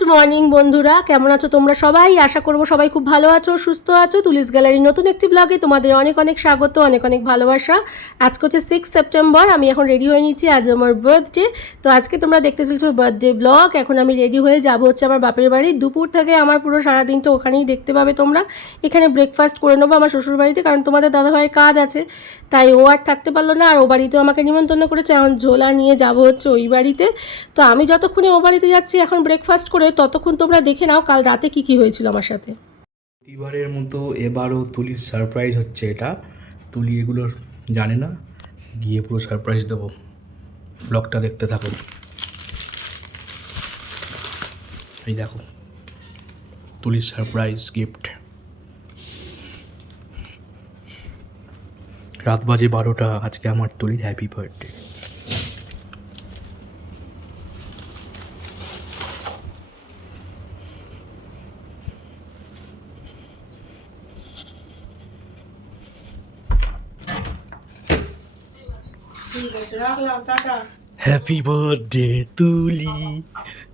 Good morning বন্ধুরা, কেমন আছো তোমরা সবাই? আশা করবো সবাই খুব ভালো আছো, সুস্থ আছো। তুলিস গ্যালারির নতুন একটি ব্লগে তোমাদের অনেক অনেক স্বাগত, অনেক অনেক ভালোবাসা। আজকে হচ্ছে 6 সেপ্টেম্বর। আমি এখন রেডি হয়ে নিচ্ছি, আজ আমার বার্থডে। তো আজকে তোমরা দেখতে চলছো বার্থডে ব্লগ। এখন আমি রেডি হয়ে যাবো হচ্ছে আমার বাপের বাড়ি। দুপুর থেকে আমার পুরো সারাদিনটা ওখানেই দেখতে পাবে তোমরা। এখানে ব্রেকফাস্ট করে নেবো আমার শ্বশুর বাড়িতে, কারণ তোমাদের দাদাভাইয়ের কাজ আছে, তাই ও আর থাকতে পারলো না। আর ও বাড়িতেও আমাকে নিমন্ত্রণ করেছে, এখন ঝোলা নিয়ে যাবো হচ্ছে ওই বাড়িতে। তো আমি যতক্ষণে ও বাড়িতে যাচ্ছি এখন ব্রেকফাস্ট করে, ততক্ষণ তোমরা দেখে নাও কাল রাতে কি কি হয়েছিল আমার সাথে। প্রতিবারের মতো এবারও তুলির সারপ্রাইজ হচ্ছে এটা। তুলি এগুলো জানে না, গিয়ে পুরো সারপ্রাইজ দেবো। ব্লগটা দেখতে থাকো। এই দেখো তুলির সারপ্রাইজ গিফট। রাত বাজে 12টা। আজকে আমার তুলির হ্যাপি বার্থডে। হ্যাপি বার্থডে তুলি,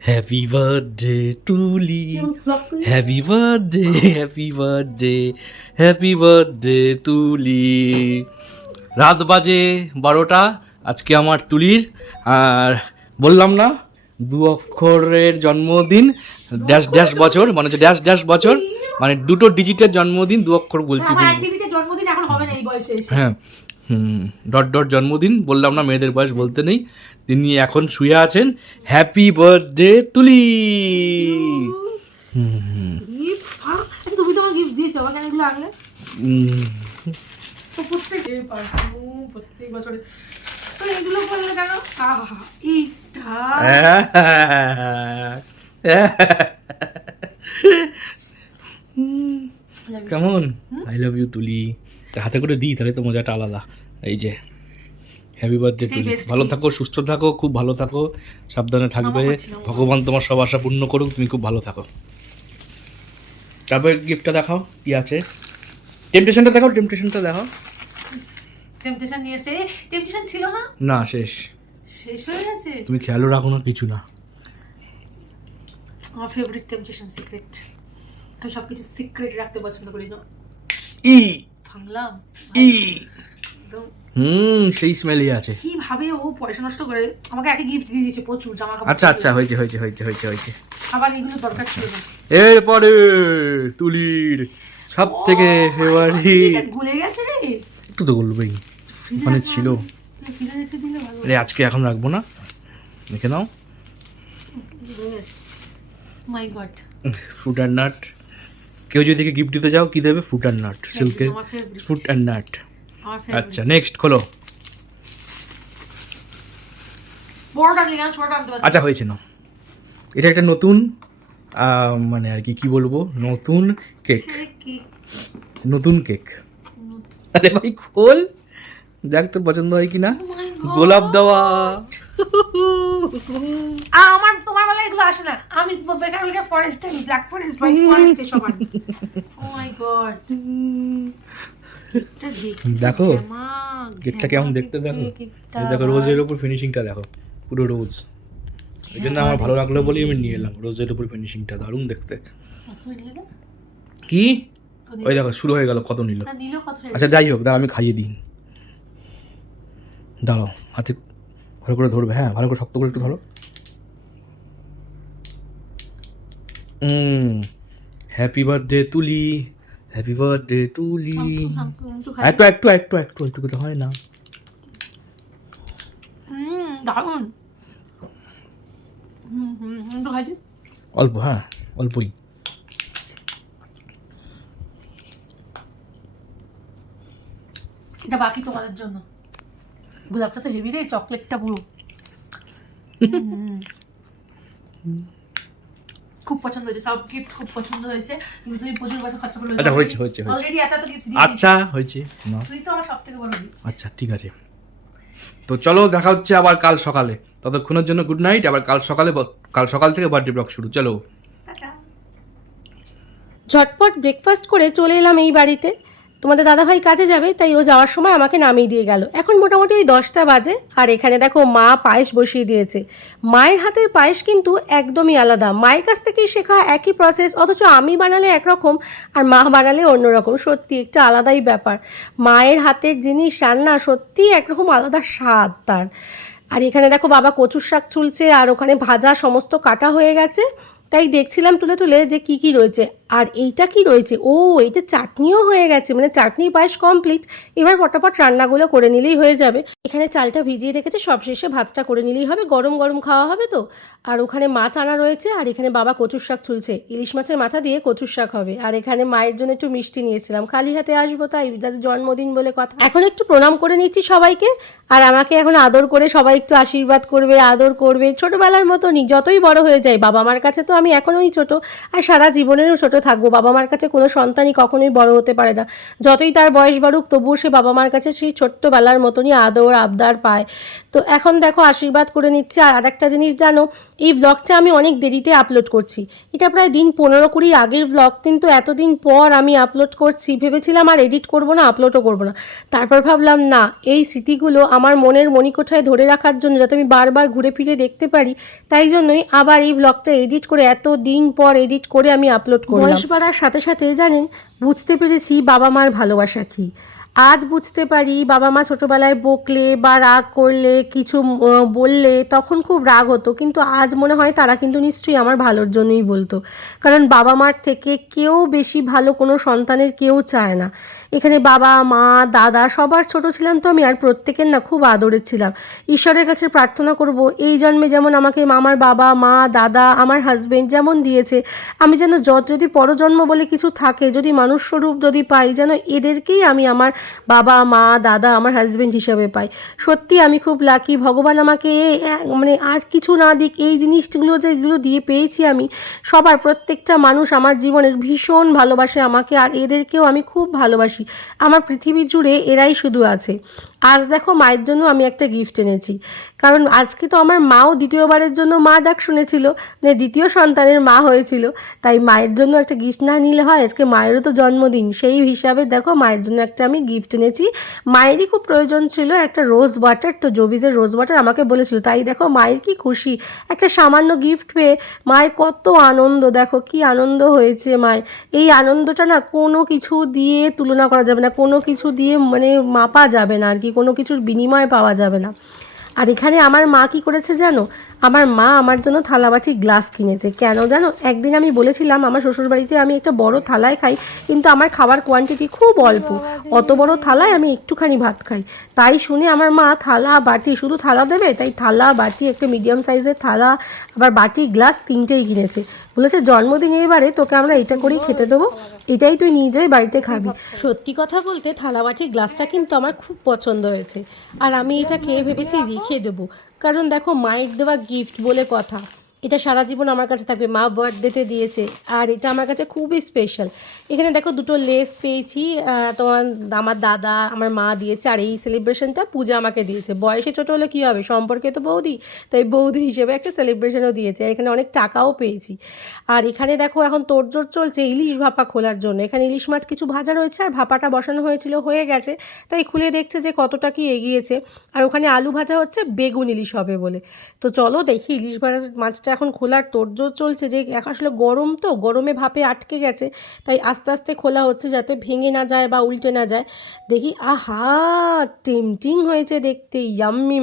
হ্যাপি বার্থডে তুলি, happy birthday, happy birthday, happy birthday তুলি। রাত বাজে 12টা। আজকে আমার তুলির, আর বললাম না 2 অক্ষরের জন্মদিন, ড্যাশ ড্যাশ বছর, মানে হচ্ছে ড্যাশ ড্যাশ বছর, মানে 2টো ডিজিটের জন্মদিন, 2 অক্ষর বলছি। হ্যাঁ, ডট ডট জন্মদিন। বললাম না মেয়েদের বয়স বলতে নেই। তিনি এখন শুয়ে আছেন। হ্যাপি বার্থডে তুলি। তুমি তোমার গিফট দিয়েছো আমাকে, এগুলো আনলে তো প্রত্যেক বছরে এগুলো করলে কেন? কেমন? আই লাভ ইউ তুলি। হাতে করে দিই তাহলে তো মজাটা আলাদা। এই যে হ্যাপি বার্থডে তুলি। ভালো থাকো, সুস্থ থাকো, খুব ভালো থাকো, সাবধানে থাকবে। ভগবান তোমার সব আশা পূর্ণ করুক, তুমি খুব ভালো থাকো। তারপরে গিফটটা দেখাও কি আছে। টেম্পটেশনটা দেখাও, টেম্পটেশনটা দেখাও। টেম্পটেশন নিয়ে এসে টেম্পটেশন ছিল না, না শেষ, শেষ হয়ে গেছে। তুমি খেয়ালও রাখো না কিছু না। আমার ফেভারিট টেম্পটেশন সিক্রেট। আমি সবকিছু সিক্রেট রাখতে পছন্দ করি না। ই ভাঙলাম ই একদম। সেই স্মেলই আছে। কিভাবে ও পয়সা নষ্ট করে আমাকে আগে গিফট দিয়ে দিয়েছে প্রচুর জামা কাপড়। আচ্ছা আচ্ছা, হয়েছে হয়েছে হয়েছে হয়েছে হয়েছে। আবার এগুলো দরকার ছিল না। এরপরে তুলির সব থেকে ফেভারিট। গুলে গেছে রে, একটু তো বলবেই, ওখানে ছিল। ফ্রিজে রেখে দিলে ভালো। আরে আজকে এখন রাখবো না, দেখে নাও। মাই গড, ফ্রুট অ্যান্ড নাট। কেউ যদি গিফট দিতে যাও কি দেবে? ফ্রুট অ্যান্ড নাট, সিল্কের ফ্রুট অ্যান্ড নাট। আচ্ছা নেক্সট খোলো। আচ্ছা হয়েছে না, এটা একটা নতুন মানে আর কি কি বলবো, নতুন কেক, নতুন কেক। আরে ভাই খোল, দেখ তোর পছন্দ হয় কিনা। গোলাপ দেওয়া। আমার তোমার বেলা এগুলো আসে না। আমি বেকার বেকার ফরেস্ট আনি, ব্ল্যাক ফরেস্ট, হোয়াইট ফরেস্ট এসব আনি। ও মাই গড, দেখো কেকটা কেমন দেখতে, দেখো। এই দেখো রোজের উপর ফিনিশিংটা দেখো, পুরো রোজ। এই জন্য আমার ভালো লাগলো বলেই আমি নিয়ে এলাম। রোজের উপর ফিনিশিংটা দারুণ দেখতে। কি ওই দেখো শুরু হয়ে গেল, কত নিল। আচ্ছা যাই হোক, দাঁড়া আমি খাইয়ে দিই। দাঁড়াও, হাতে ভালো করে ধরবে। হ্যাঁ ভালো করে শক্ত করে একটু ধরো। হ্যাপি বার্থডে তুলি, হ্যাপি বার্থডে তুলি। একটু একটু একটু একটু একটু তো হয় না। দারুণ। অল্প, হ্যাঁ অল্পই। এটা বাকি তোমাদের জন্য। গোলাপটা তো হেভি রে, চকলেটটা পুরো খুব পছন্দ হয়েছে। সব গিফট খুব পছন্দ হয়েছে, কিন্তু তুমি প্রচুর পয়সা খরচা করলে। আচ্ছা হয়েছে হয়েছে অলরেডি এত গিফট দিয়ে। আচ্ছা হয়েছে না, তুই তো আমার সবথেকে বড় গিফট। আচ্ছা ঠিক আছে। তো চলো দেখা হচ্ছে আবার কাল সকালে। ততক্ষণের জন্য গুড নাইট। আবার কাল সকাল থেকে বার্থডে ব্লগ শুরু। চলো ঝটপট ব্রেকফাস্ট করে চলে এলাম এই বাড়িতে। তোমাদের দাদাভাই কাজে যাবে, তাই ও যাওয়ার সময় আমাকে নামিয়ে দিয়ে গেল। এখন মোটামুটি ওই 10টা বাজে। আর এখানে দেখো মা পায়েস বসিয়ে দিয়েছে। মায়ের হাতের পায়েস কিন্তু একদমই আলাদা, মায়ের কাছ থেকেই শেখা একই প্রসেস, অথচ আমি বানালে একরকম আর মা বানালে অন্যরকম। সত্যি একটা আলাদাই ব্যাপার, মায়ের হাতের জিনিস রান্না সত্যিই একরকম আলাদা স্বাদ তার। আর এখানে দেখো বাবা কচুর শাক চুলছে, আর ওখানে ভাজা সমস্ত কাটা হয়ে গেছে, তাই দেখছিলাম তুলে তুলে যে কি কি রয়েছে। আর এইটা কি রয়েছে, ও এইটা চাটনিও হয়ে গেছে, মানে চাটনি পায়েস কমপ্লিট। এবার পটাপট রান্নাগুলো করে নিলেই হয়ে যাবে। এখানে চালটা ভিজিয়ে রেখেছে, সবশেষে ভাতটা করে নিলেই হবে, গরম গরম খাওয়া হবে তো। আর ওখানে মাছ আনা রয়েছে, আর এখানে বাবা কচুর শাক চুলছে, ইলিশ মাছের মাথা দিয়ে কচুর শাক হবে। আর এখানে মায়ের জন্য একটু মিষ্টি নিয়েছিলাম, খালি হাতে আসবো তাই, জন্মদিন বলে কথা। এখন একটু প্রণাম করে নিচ্ছি সবাইকে, আর আমাকে এখন আদর করে সবাই একটু আশীর্বাদ করবে, আদর করবে, ছোটবেলার মতনই। যতই বড় হয়ে যায়, বাবা মার কাছে তো আমি এখনোই ছোট, আর সারা জীবনেরও ছোট থাকবো। বাবা মার কাছে কোনো সন্তানই কখনোই বড় হতে পারে না, যতই তার বয়স বাড়ুক তবুও সে বাবা মার কাছে সেই ছোট্টবেলার মতনই আদর আবদার পায়। তো এখন দেখো আশীর্বাদ করে নিচ্ছে। আর আরেকটা জিনিস জানো, এই ব্লগটা আমি অনেক দেরিতে আপলোড করছি, এটা প্রায় দিন 15-20 আগের ব্লগ, কিন্তু এতদিন পর আমি আপলোড করছি। ভেবেছিলাম আর এডিট করব না, আপলোডও করব না, তারপর ভাবলাম না, এই স্মৃতিগুলো আমার মনের মণিকোঠায় ধরে রাখার জন্য, যাতে আমি বারবার ঘুরে ফিরে দেখতে পারি, তাই জন্যই আবার এই ব্লগটা এডিট করে, এত দিন পর এডিট করে আমি আপলোড করলাম। বয়স বাড়ার সাথে সাথে জানেন বুঝতে পেরেছি বাবা মার ভালোবাসা কী। আজ বুঝতে পারি, বাবা মা ছোটোবেলায় বকলে বা রাগ করলে, কিছু বললে তখন খুব রাগ হতো, কিন্তু আজ মনে হয় তারা কিন্তু নিশ্চয়ই আমার ভালোর জন্যই বলতো। কারণ বাবা মার থেকে কেউ বেশি ভালো কোনো সন্তানের কেউ চায় না। এখানে বাবা মা দাদা সবার ছোট ছিলাম তো আমি, আর প্রত্যেকের না খুব আদরের ছিলাম। ঈশ্বরের কাছে প্রার্থনা করব এই জন্মে যেমন আমাকে আমার বাবা মা দাদা আমার হাজবেন্ড যেমন দিয়েছে, আমি যেন যদি পরজন্ম বলে কিছু থাকে, যদি মানুষ স্বরূপ যদি পাই, যেন এদেরকেই আমি আমার বাবা মা দাদা আমার হাজবেন্ড হিসাবে পাই। সত্যি আমি খুব লাকি, ভগবান আমাকে মানে আর কিছু না দিক, এই জিনিসগুলো যেগুলো দিয়ে পেয়েছি আমি, সবার প্রত্যেকটা মানুষ আমার জীবনের ভীষণ ভালোবাসে আমাকে, আর এদেরকেও আমি খুব ভালোবাসি। আমার পৃথিবী জুড়ে এরাই শুধু আছে। আজ দেখো মায়ের জন্য আমি একটা গিফট এনেছি, কারণ আজকে তো আমার মাও দ্বিতীয়বারের জন্য মা ডাক শুনেছিল, মানে দ্বিতীয় সন্তানের মা হয়েছিল, তাই মায়ের জন্য একটা গিফট না নিলে হয়। আজকে মায়েরও তো জন্মদিন, সেই হিসাবে দেখো মায়ের জন্য একটা আমি গিফট এনেছি। মায়েরই খুব প্রয়োজন ছিল একটা রোজ ওয়াটার, তো জবিজের রোজ ওয়াটার আমাকে বলেছিল, তাই দেখো মায়ের কি খুশি, একটা সামান্য গিফট পেয়ে মায়ের কত আনন্দ, দেখো কি আনন্দ হয়েছে মায়ের। এই আনন্দটা না কোনো কিছু দিয়ে তুলনা করা যাবে না, কোনো কিছু দিয়ে মানে মাপা যাবে না আর কি, কোনো কিছুর বিনিময় পাওয়া যাবে না। আর এখানে আমার মা কি করেছে জানো, আমার মা আমার জন্য থালাবাটি গ্লাস কিনেছে। কেন জানো, একদিন আমি বলেছিলাম আমার শ্বশুরবাড়িতে আমি একটা বড় থালায় খাই, কিন্তু আমার খাবার কোয়ান্টিটি খুব অল্প, অত বড় থালায় আমি একটুখানি ভাত খাই। তাই শুনে আমার মা থালা বাটি, শুধু থালা দেবে, তাই থালা বাটি, একটা মিডিয়াম সাইজের থালা, আবার বাটি গ্লাস তিনটেই কিনেছে। বলেছে জন্মদিনে এবারে তোকে আমরা এটা করেই খেতে দেবো, এটাই তুই নিয়ে যাই বাড়িতে খাবি। সত্যি কথা বলতে থালাবাটির গ্লাসটা কিন্তু আমার খুব পছন্দ হয়েছে, আর আমি এটা খেয়ে ভেবেছি রেখে দেবো, কারণ দেখো মায়ের দেওয়া গিফট বলে কথা, এটা সারা জীবন আমার কাছে থাকবে। মা বার্থডেতে দিয়েছে, আর এটা আমার কাছে খুবই স্পেশাল। এখানে দেখো দুটো লেস পেয়েছি, তোমার আমার দাদা আমার মা দিয়েছে, আর এই সেলিব্রেশনটা পূজা আমাকে দিয়েছে। বয়সে ছোটো হলে কী হবে, সম্পর্কে তো বৌদি, তাই বৌদি হিসেবে একটা সেলিব্রেশনও দিয়েছে। এখানে অনেক টাকাও পেয়েছি। আর এখানে দেখো এখন তোড়জোড় চলছে ইলিশ ভাপা খোলার জন্য। এখানে ইলিশ মাছ কিছু ভাজা রয়েছে, আর ভাপাটা বসানো হয়েছিল, হয়ে গেছে, তাই খুলে দেখছে যে কতটা কি এগিয়েছে। আর ওখানে আলু ভাজা হচ্ছে, বেগুন ইলিশ হবে বলে। তো চলো দেখি, ইলিশ মাছটা এখন খোলার তোড়জোড় চলছে, যে আসলে গরম তো, গরমে ভাপে আটকে গেছে, তাই আস্তে আস্তে খোলা হচ্ছে যাতে ভেঙে না যায় বা উল্টে না যায়। দেখি, আহা টেম্পটিং হয়েছে দেখতে, ইয়াম্মি,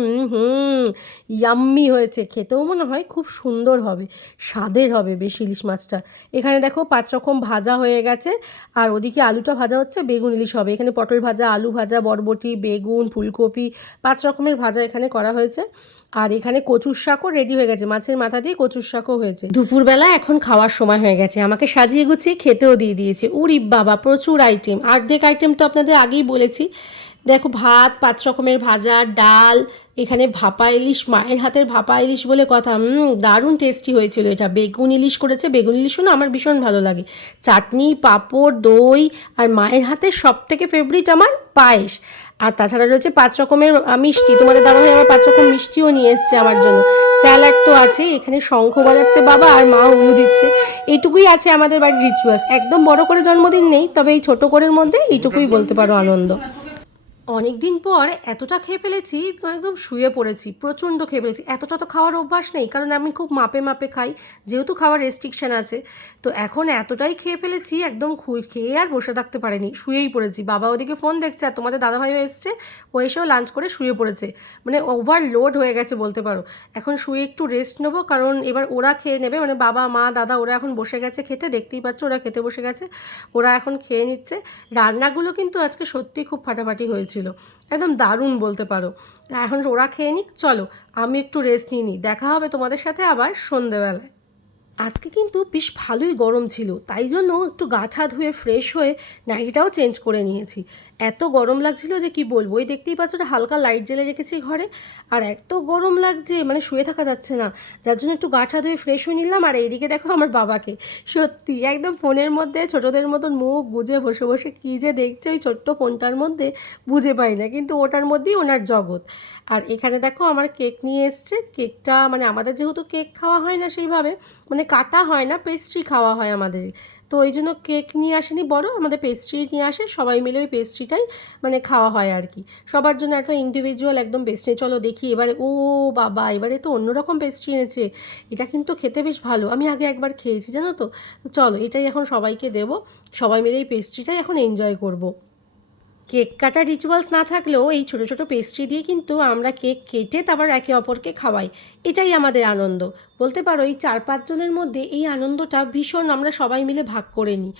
ইয়াম্মি হয়েছে, খেতেও মনে হয় খুব সুন্দর হবে, স্বাদের হবে বেশ ইলিশ মাছটা। এখানে দেখো 5 রকম ভাজা হয়ে গেছে, আর ওদিকে আলুটা ভাজা হচ্ছে, বেগুন ইলিশ হবে। এখানে পটল ভাজা, আলু ভাজা, বরবটি, বেগুন, ফুলকপি, 5 রকমের ভাজা এখানে করা হয়েছে। আর এখানে কচুর শাকও রেডি হয়ে গেছে, মাছের মাথা দিয়ে কচুর শাকও হয়েছে। দুপুরবেলা এখন খাওয়ার সময় হয়ে গেছে, আমাকে সাজিয়ে গুছিয়ে খেতেও দিয়ে দিয়েছে। উরি বাবা, প্রচুর আইটেম, অর্ধেক আইটেম তো আপনাদের আগেই বলেছি। দেখো ভাত, 5 রকমের ভাজা, ডাল, এখানে ভাপা ইলিশ, মায়ের হাতের ভাপা ইলিশ বলে কথা, দারুণ টেস্টি হয়েছিল এটা। বেগুন ইলিশ করেছে, বেগুন ইলিশও না আমার ভীষণ ভালো লাগে। চাটনি, পাঁপড়, দই, আর মায়ের হাতের সবথেকে ফেভারিট আমার পায়েস। আর তাছাড়া রয়েছে 5 রকমের মিষ্টি। তোমাদের দাদাভাই আবার 5 রকম মিষ্টিও নিয়ে এসছে আমার জন্য। স্যালাড তো আছে, এখানে শঙ্খ বাজাচ্ছে বাবা আর মা উলু দিচ্ছে। এইটুকুই আছে আমাদের বাড়ির রিচুয়ালস। একদম বড় করে জন্মদিন নেই, তবে এই ছোট করের মধ্যে এইটুকুই বলতে পারো আনন্দ। অনেক দিন পর এতটা খেয়ে ফেলেছি তো একদম শুয়ে পড়েছি, প্রচণ্ড খেয়ে ফেলেছি। এতটা তো খাওয়ার অভ্যাস নেই, কারণ আমি খুব মাপে মাপে খাই, যেহেতু খাওয়ার রেস্ট্রিকশান আছে। তো এখন এতটাই খেয়ে ফেলেছি, একদম খেয়ে আর বসে থাকতে পারিনি, শুয়েই পড়েছি। বাবা ওদিকে ফোন দেখছে, আর তোমাদের দাদাভাইও এসছে, ও এসেও লাঞ্চ করে শুয়ে পড়েছে। মানে ওভারলোড হয়ে গেছে বলতে পারো। এখন শুয়ে একটু রেস্ট নেবো, কারণ এবার ওরা খেয়ে নেবে, মানে বাবা মা দাদা ওরা এখন বসে গেছে খেতে, দেখতেই পাচ্ছ ওরা খেতে বসে গেছে, ওরা এখন খেয়ে নিচ্ছে। রান্নাগুলো কিন্তু আজকে সত্যি খুব ফাটাফাটি হয়েছিল, একদম দারুণ বলতে পারো। এখন ওরা খেয়ে নিক, চলো আমি একটু রেস্ট নিয়ে নিই, দেখা হবে তোমাদের সাথে আবার সন্ধেবেলায়। আজকে কিন্তু বেশ ভালোই গরম ছিল, তাই জন্য একটু গা ঠা ধুয়ে ফ্রেশ হয়ে নাইটিটাও চেঞ্জ করে নিয়েছি। এত গরম লাগছিল যে কি বলবো, ওই দেখতেই পাচ্ছ ওটা হালকা লাইট জ্বেলে রেখেছি ঘরে, আর এত গরম লাগছে মানে শুয়ে থাকা যাচ্ছে না, যার জন্য একটু গা ঠা ধুয়ে ফ্রেশ হয়ে নিলাম। আর এইদিকে দেখো আমার বাবাকে, সত্যি একদম ফোনের মধ্যে ছোটোদের মতন মুখ গুজে বসে বসে কী যে দেখছে ওই ছোট্ট ফোনটার মধ্যে, বুঝে পাই না, কিন্তু ওটার মধ্যেই ওনার জগৎ। আর এখানে দেখো আমার কেক নিয়ে এসছে। কেকটা মানে আমাদের যেহেতু কেক খাওয়া হয় না সেইভাবে, মানে কাটা হয় না, পেস্ট্রি খাওয়া হয় আমাদের, তো ওই জন্য কেক নিয়ে আসেনি বড়, আমাদের পেস্ট্রি নিয়ে আসে, সবাই মিলে ওই পেস্ট্রিটাই মানে খাওয়া হয় আর কি। সবার জন্য একটা ইন্ডিভিজুয়াল একদম পেস্ট্রি। চলো দেখি এবারে, ও বাবা এবারে তো অন্যরকম পেস্ট্রি এনেছে, এটা কিন্তু খেতে বেশ ভালো, আমি আগে একবার খেয়েছি জানো তো। তো চলো এটাই এখন সবাইকে দেবো, সবাই মিলে এই পেস্ট্রিটাই এখন এনজয় করবো। কেক কাটার রিচুয়ালস না থাকলেও এই ছোটো ছোটো পেস্ট্রি দিয়ে কিন্তু আমরা কেক কেটে তারপর একে অপরকে খাওয়াই, এটাই আমাদের আনন্দ বলতে পারো। এই 4-5 জনের মধ্যে এই আনন্দটা ভীষণ আমরা সবাই মিলে ভাগ করে নিই।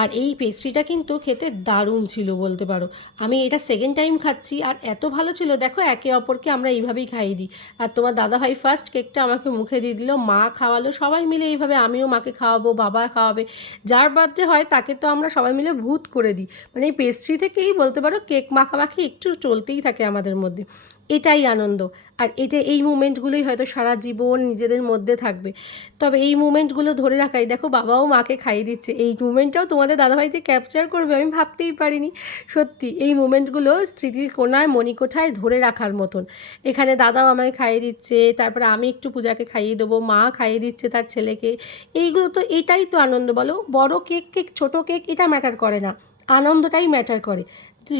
আর এই পেস্ট্রিটা কিন্তু খেতে দারুণ ছিল বলতে পারো, আমি এটা সেকেন্ড টাইম খাচ্ছি, আর এত ভালো ছিল দেখো, একে অপরকে আমরা এইভাবেই খাইয়ে দিই। আর তোমার দাদাভাই ফার্স্ট কেকটা আমাকে মুখে দিয়ে দিল, মা খাওয়ালো, সবাই মিলে এইভাবে, আমিও মাকে খাওয়াবো, বাবা খাওয়াবে, যার বার্থডে হয় তাকে তো আমরা সবাই মিলে ভূত করে দিই। মানে এই পেস্ট্রি থেকেই বলতে পারো কেক মাখামাখি একটু চলতেই থাকে আমাদের মধ্যে, এটাই আনন্দ। আর এই মুমেন্টগুলোই হয়তো সারা জীবন নিজেদের মধ্যে থাকবে। তবে এই মুমেন্টগুলো ধরে রাখাই, দেখো বাবাও মাকে খাইয়ে দিচ্ছে, এই মুমেন্টটাও তোমাদের দাদাভাই যে ক্যাপচার করবে আমি ভাবতেই পারিনি। সত্যি এই মুমেন্টগুলো স্মৃতির কোণায় মণিকোঠায় ধরে রাখার মতন। এখানে দাদাও আমাকে খাইয়ে দিচ্ছে, তারপরে আমি একটু পূজাকে খাইয়ে দেবো, মা খাইয়ে দিচ্ছে তার ছেলেকে। এইগুলো তো, এটাই তো আনন্দ বলো। বড় কেক কেক ছোটো কেক এটা ম্যাটার করে না, আনন্দটাই ম্যাটার করে।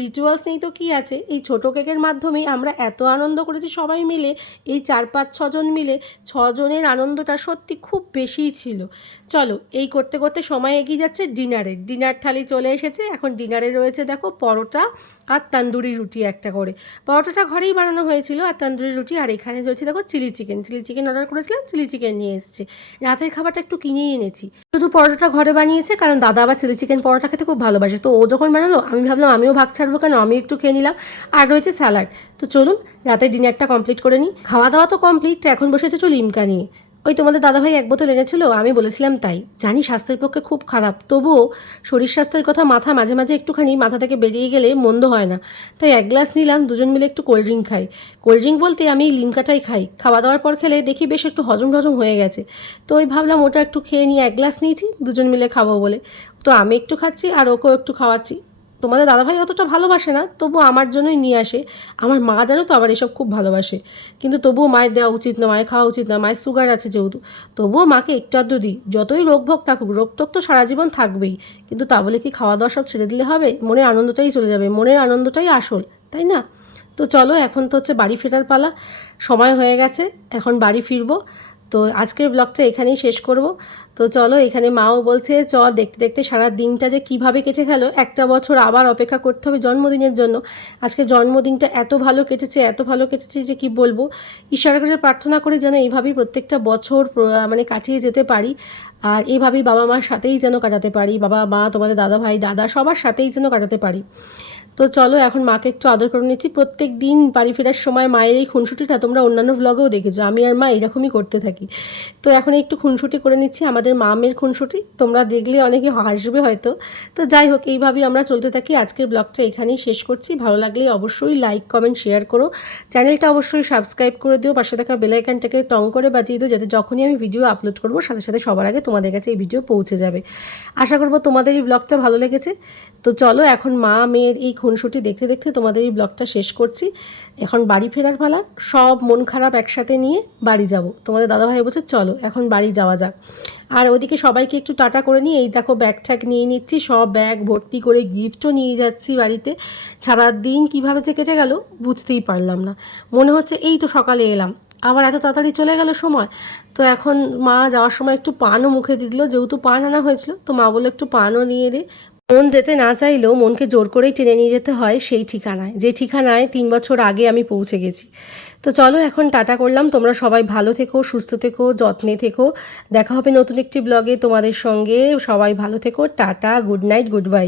রিচুয়ালস নেই তো কী আছে, এই ছোটো কেকের মাধ্যমেই আমরা এত আনন্দ করেছি সবাই মিলে, এই 4-5-6 জন মিলে, 6 জনের আনন্দটা সত্যি খুব বেশিই ছিল। চলো এই করতে করতে সময় এগিয়ে যাচ্ছে ডিনারের, ডিনার থালি চলে এসেছে। এখন ডিনারে রয়েছে দেখো পরোটা আর তন্দুরি রুটি একটা করে। পরোটাটা ঘরেই বানানো হয়েছিল, আর তন্দুরি রুটি, আর এখানে রয়েছে দেখো চিলি চিকেন অর্ডার করেছিলাম, চিলি চিকেন নিয়ে এসেছে। রাতের খাবারটা একটু কিনেই এনেছি, শুধু পরোটাটা ঘরে বানিয়েছে, কারণ দাদা আবার চিলি চিকেন পরোটা খেতে খুব ভালোবাসে, তো ও যখন বানালো আমি ভাবলাম আমিও ভাগ ছাড়বো কেন, আমি একটু খেয়ে নিলাম। আর রয়েছে স্যালাড। তো চলুন রাতের ডিনারটা কমপ্লিট করে নিই। খাওয়া দাওয়া তো কমপ্লিট, এখন বসেছে চল লিমকা নিয়ে। ওই তোমাদের দাদাভাই 1 বোতল এনেছিল, আমি বলেছিলাম তাই, জানি স্বাস্থ্যের পক্ষে খুব খারাপ, তবুও শরীর স্বাস্থ্যের কথা মাঝে মাঝে একটুখানি মাথা থেকে বেরিয়ে গেলে মন্দ হয় না, তাই 1 গ্লাস নিলাম, দুজন মিলে একটু কোল্ড ড্রিঙ্ক খাই। কোল্ড ড্রিঙ্ক বলতে আমি লিমকাটাই খাই, খাওয়া দাওয়ার পর খেলে দেখি বেশ একটু হজম হয়ে গেছে, তো ওই ভাবলাম ওটা একটু খেয়ে নিয়ে 1 গ্লাস নিয়েছি দুজন মিলে খাবো বলে। তো আমি একটু খাচ্ছি আর ওকেও একটু খাওয়াচ্ছি। তোমাদের দাদাভাই অতটা ভালোবাসে না, তবু আমার জন্যই নিয়ে আসে। আমার মা জানো তো আবার এসব খুব ভালোবাসে, কিন্তু তবুও মায়ের দেওয়া উচিত না, মায়ের খাওয়া উচিত না, মায়ের সুগার আছে যেহেতু, তবুও মাকে একটু আধটু দিই। যতই রোগভোগ থাকুক, রোগটোগ তো সারা জীবন থাকবেই, কিন্তু তা বলে কি খাওয়া দাওয়া সব ছেড়ে দিলে হবে? মনের আনন্দটাই চলে যাবে, মনের আনন্দটাই আসল, তাই না? তো চলো এখন তো হচ্ছে বাড়ি ফেরার পালা, সময় হয়ে গেছে, এখন বাড়ি ফিরবো। তো আজকের ব্লগটা এখানেই শেষ করব। তো চলো, এখানে মাও বলছে চল, দেখতে দেখতে সারা দিনটা যে কিভাবে কেটে গেল, 1টা বছর আবার অপেক্ষা করতে হবে জন্মদিনের জন্য। আজকে জন্মদিনটা এত ভালো কেটেছে যে কি বলবো। ঈশ্বরের কাছে প্রার্থনা করি যেন এইভাবেই প্রত্যেকটা বছর মানে কাটিয়ে যেতে পারি, আর এইভাবেই বাবা মার সাথেই যেন কাটাতে পারি, বাবা মা তোমাদের দাদা ভাই দাদা সবার সাথেই যেন কাটাতে পারি। তো চলো এখন মাকে একটু আদর করে নিচ্ছি। প্রত্যেক দিন বাড়ি ফেরার সময় মায়ের এই খুনসুটিটা তোমরা অন্যান্য ব্লগেও দেখেছো, আমি আর মা এরকমই করতে থাকি। তো এখন একটু খুনসুটি করে নিচ্ছি, আমাদের মামের খুনসুটি, তোমরা দেখলে অনেকে হাসবে হয়তো। তো যাই হোক, এইভাবেই আমরা চলতে থাকি। আজকের ব্লগটা এখানেই শেষ করছি, ভালো লাগলে অবশ্যই লাইক কমেন্ট শেয়ার করো, চ্যানেলটা অবশ্যই সাবস্ক্রাইব করে দিও, পাশে থাকা বেল আইকনটাকে টং করে বাজিয়ে দিও, যাতে যখনই আমি ভিডিও আপলোড করবো সাথে সাথে সবার আগে তোমাদের কাছে এই ভিডিও পৌঁছে যাবে। আশা করবো তোমাদের এই ব্লগটা ভালো লেগেছে। তো চলো এখন মা মেয়ের এই খুনসুটি দেখতে দেখতে তোমাদের এই ব্লগটা শেষ করছি। এখন বাড়ি ফেরার পালা। সব মন খারাপ একসাথে নিয়ে বাড়ি যাব। তোমাদের দাদাভাই বলছে চলো এখন বাড়ি যাওয়া যাক। আর ওদিকে সবাইকে একটু টাটা করে নিয়ে এই দেখো ব্যাগ ট্যাগ নিয়ে নিচ্ছি, সব ব্যাগ ভর্তি করে গিফটও নিয়ে যাচ্ছি বাড়িতে। সারাদিন কীভাবে যে কেটে গেল বুঝতেই পারলাম না, মনে হচ্ছে এই তো সকালে এলাম, আবার এত তাড়াতাড়ি চলে গেল সময়। তো এখন মা যাওয়ার সময় একটু পানও মুখে দিয়ে দিল, যেহেতু পান আনা হয়েছিল তো মা বললো একটু পানও নিয়ে দে। মন যেতে না চাইলেও মনকে জোর করেই টেনে নিয়ে যেতে হয় সেই ঠিকানায়, যে ঠিকানায় 3 বছর আগে আমি পৌঁছে গেছি। তো চলো এখন টাটা করলাম, তোমরা সবাই ভালো থেকো, সুস্থ থেকো, যত্নে থেকো। দেখা হবে নতুন একটি ব্লগে তোমাদের সঙ্গে। সবাই ভালো থেকো, tata, good night, good bye.